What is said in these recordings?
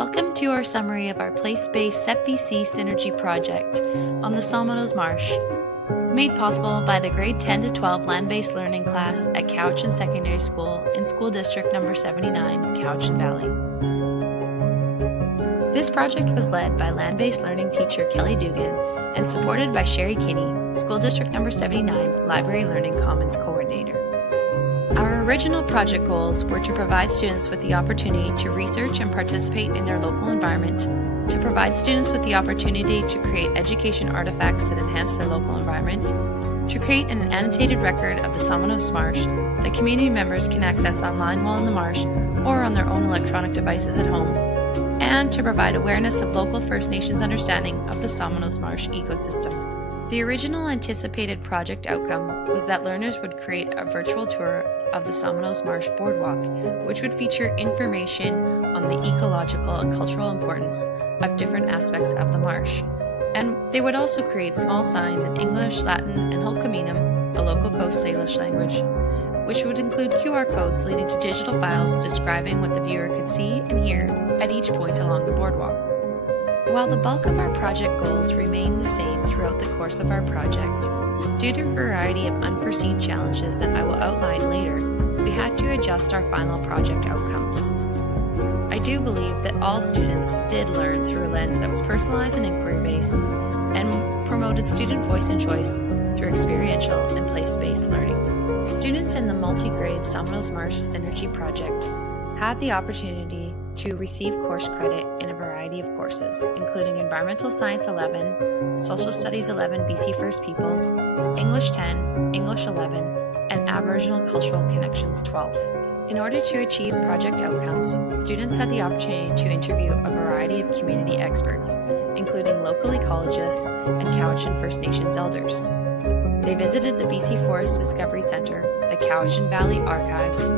Welcome to our summary of our place-based SEPVC Synergy project on the Somenos Marsh, made possible by the grade 10 to 12 land-based learning class at Cowichan Secondary School in School District number 79, Cowichan Valley. This project was led by land-based learning teacher Kelly Dugan and supported by Sherry Kinney, School District number 79 Library Learning Commons Coordinator. Our original project goals were to provide students with the opportunity to research and participate in their local environment, to provide students with the opportunity to create education artifacts that enhance their local environment, to create an annotated record of the Somenos Marsh that community members can access online while in the marsh or on their own electronic devices at home, and to provide awareness of local First Nations understanding of the Somenos Marsh ecosystem. The original anticipated project outcome was that learners would create a virtual tour of the Somenos Marsh Boardwalk, which would feature information on the ecological and cultural importance of different aspects of the marsh. And they would also create small signs in English, Latin, and Hulkaminam, a local Coast Salish language, which would include QR codes leading to digital files describing what the viewer could see and hear at each point along the boardwalk. While the bulk of our project goals remain the same throughout the course of our project, due to a variety of unforeseen challenges that I will outline later, we had to adjust our final project outcomes. I do believe that all students did learn through a lens that was personalized and inquiry-based, and promoted student voice and choice through experiential and place-based learning. Students in the multi-grade Somenos Marsh Synergy project had the opportunity to receive course credit in a variety of courses, including Environmental Science 11, Social Studies 11 BC First Peoples, English 10, English 11, and Aboriginal Cultural Connections 12. In order to achieve project outcomes, students had the opportunity to interview a variety of community experts, including local ecologists and Cowichan First Nations elders. They visited the BC Forest Discovery Centre, the Cowichan Valley Archives,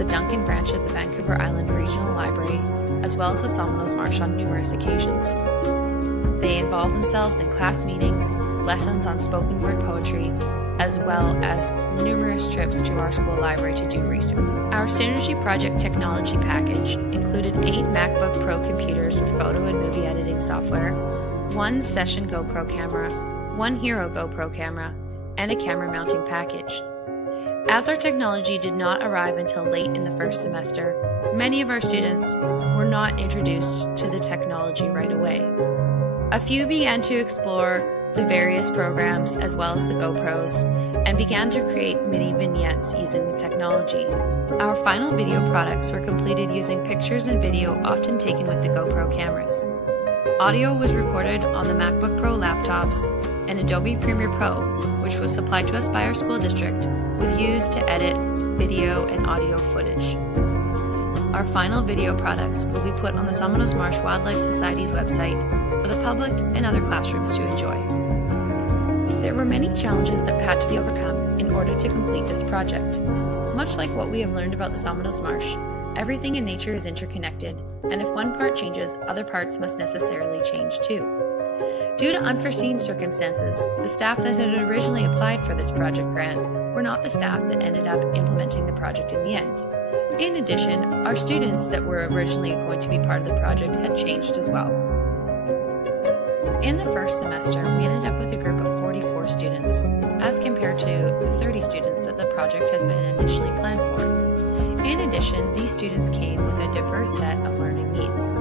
the Duncan branch of the Vancouver Island Regional Library, as well as the Somenos Marsh on numerous occasions. They involved themselves in class meetings, lessons on spoken word poetry, as well as numerous trips to our school library to do research. Our Synergy Project technology package included 8 MacBook Pro computers with photo and movie editing software, 1 Session GoPro camera, 1 Hero GoPro camera, and a camera mounting package. As our technology did not arrive until late in the first semester, many of our students were not introduced to the technology right away. A few began to explore the various programs as well as the GoPros and began to create mini vignettes using the technology. Our final video products were completed using pictures and video often taken with the GoPro cameras. Audio was recorded on the MacBook Pro laptops, and Adobe Premiere Pro, which was supplied to us by our school district, was used to edit video and audio footage. Our final video products will be put on the Somenos Marsh Wildlife Society's website for the public and other classrooms to enjoy. There were many challenges that had to be overcome in order to complete this project. Much like what we have learned about the Somenos Marsh, everything in nature is interconnected, and if one part changes, other parts must necessarily change too. Due to unforeseen circumstances, the staff that had originally applied for this project grant were not the staff that ended up implementing the project in the end. In addition, our students that were originally going to be part of the project had changed as well. In the first semester, we ended up with a group of 44 students, as compared to the 30 students that the project has been initially planned for. In addition, these students came with a diverse set of learning needs.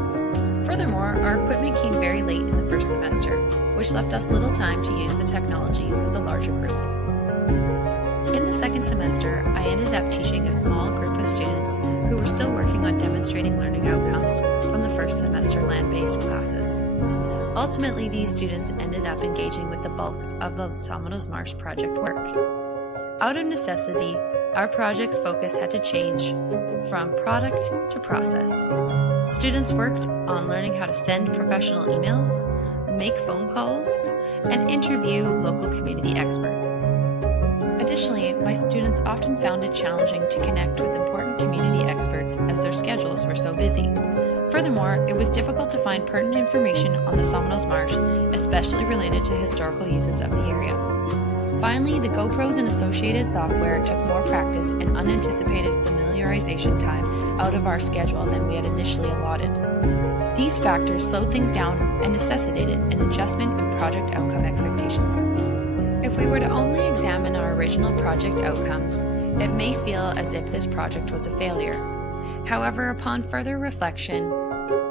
Furthermore, our equipment came very late in the first semester, which left us little time to use the technology with the larger group. In the second semester, I ended up teaching a small group of students who were still working on demonstrating learning outcomes from the first semester land-based classes. Ultimately, these students ended up engaging with the bulk of the Somenos Marsh project work. Out of necessity, our project's focus had to change from product to process. Students worked on learning how to send professional emails, make phone calls, and interview local community experts. Additionally, my students often found it challenging to connect with important community experts as their schedules were so busy. Furthermore, it was difficult to find pertinent information on the Somenos Marsh, especially related to historical uses of the area. Finally, the GoPros and associated software took more practice and unanticipated familiarization time out of our schedule than we had initially allotted. These these factors slowed things down and necessitated an adjustment in project outcome expectations. If we were to only examine our original project outcomes, it may feel as if this project was a failure. However, upon further reflection,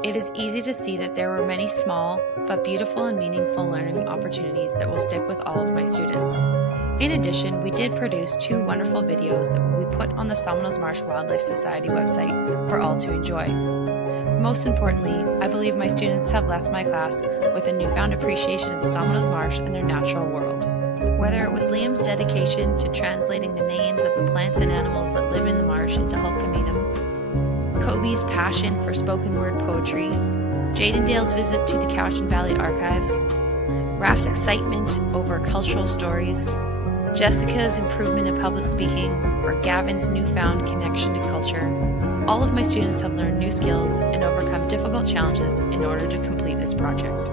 it is easy to see that there were many small but beautiful and meaningful learning opportunities that will stick with all of my students. In addition, we did produce 2 wonderful videos that will be put on the Somenos Marsh Wildlife Society website for all to enjoy. Most importantly, I believe my students have left my class with a newfound appreciation of the Somenos Marsh and their natural world. Whether it was Liam's dedication to translating the names of the plants and animals that live in the marsh into Hulkaminum, Kobe's passion for spoken word poetry, Jadendale's visit to the Cowichan Valley archives, Raf's excitement over cultural stories, Jessica's improvement in public speaking, or Gavin's newfound connection to culture, all of my students have learned new skills and overcome difficult challenges in order to complete this project.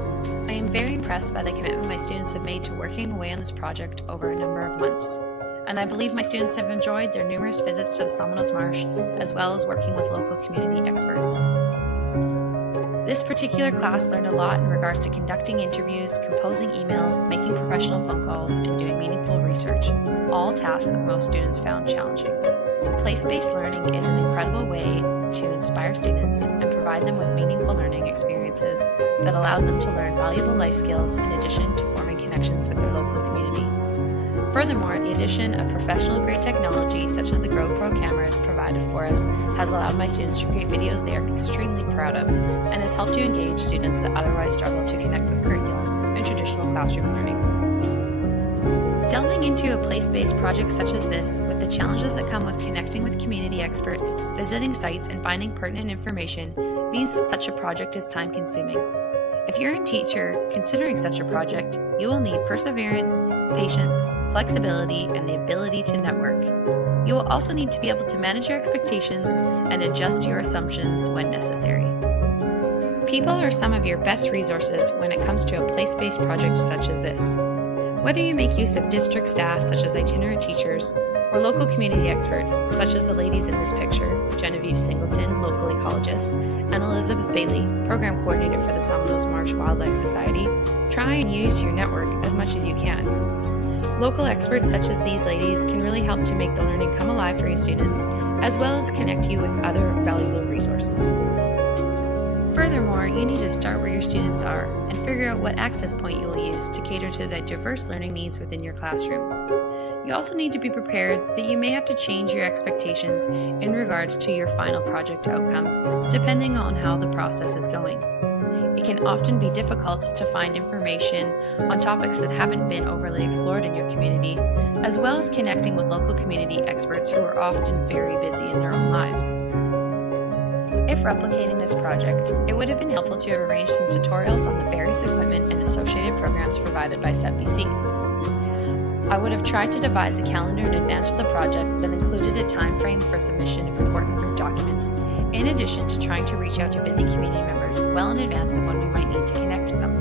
I am very impressed by the commitment my students have made to working away on this project over a number of months, and I believe my students have enjoyed their numerous visits to the Somenos Marsh, as well as working with local community experts. This particular class learned a lot in regards to conducting interviews, composing emails, making professional phone calls, and doing meaningful research, all tasks that most students found challenging. Place-based learning is an incredible way to inspire students and provide them with meaningful learning experiences that allow them to learn valuable life skills in addition to forming connections with their local community. Furthermore, the addition of professional-grade technology such as the GoPro cameras provided for us has allowed my students to create videos they are extremely proud of and has helped to engage students that otherwise struggle to connect with curriculum and traditional classroom learning. Delving into a place-based project such as this, with the challenges that come with connecting with community experts, visiting sites, and finding pertinent information, means that such a project is time-consuming. If you're a teacher considering such a project, you will need perseverance, patience, flexibility, and the ability to network. You will also need to be able to manage your expectations and adjust your assumptions when necessary. People are some of your best resources when it comes to a place-based project such as this. Whether you make use of district staff such as itinerant teachers, or local community experts such as the ladies in this picture, Genevieve Singleton, local ecologist, and Elizabeth Bailey, program coordinator for the Somenos Marsh Wildlife Society, try and use your network as much as you can. Local experts such as these ladies can really help to make the learning come alive for your students, as well as connect you with other valuable resources. Furthermore, you need to start where your students are and figure out what access point you will use to cater to the diverse learning needs within your classroom. You also need to be prepared that you may have to change your expectations in regards to your final project outcomes, depending on how the process is going. It can often be difficult to find information on topics that haven't been overly explored in your community, as well as connecting with local community experts who are often very busy in their own lives. If replicating this project, it would have been helpful to have arranged some tutorials on the various equipment and associated programs provided by SEPBC. I would have tried to devise a calendar in advance of the project that included a time frame for submission of important group documents, in addition to trying to reach out to busy community members well in advance of when we might need to connect with them.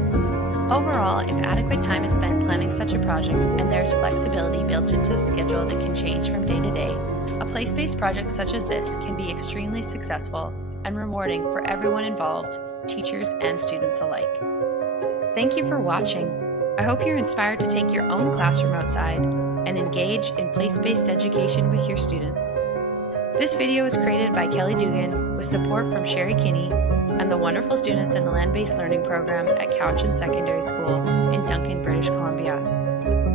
Overall, if adequate time is spent planning such a project and there's flexibility built into a schedule that can change from day to day, a place-based project such as this can be extremely successful and rewarding for everyone involved, teachers and students alike. Thank you for watching. I hope you're inspired to take your own classroom outside and engage in place-based education with your students. This video was created by Kelly Dugan with support from Sherry Kinney and the wonderful students in the land-based learning program at Cowichan Secondary School in Duncan, British Columbia.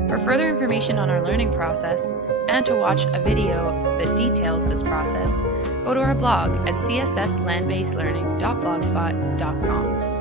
For further information on our learning process and to watch a video that details this process, go to our blog at csslandbasedlearning.blogspot.com.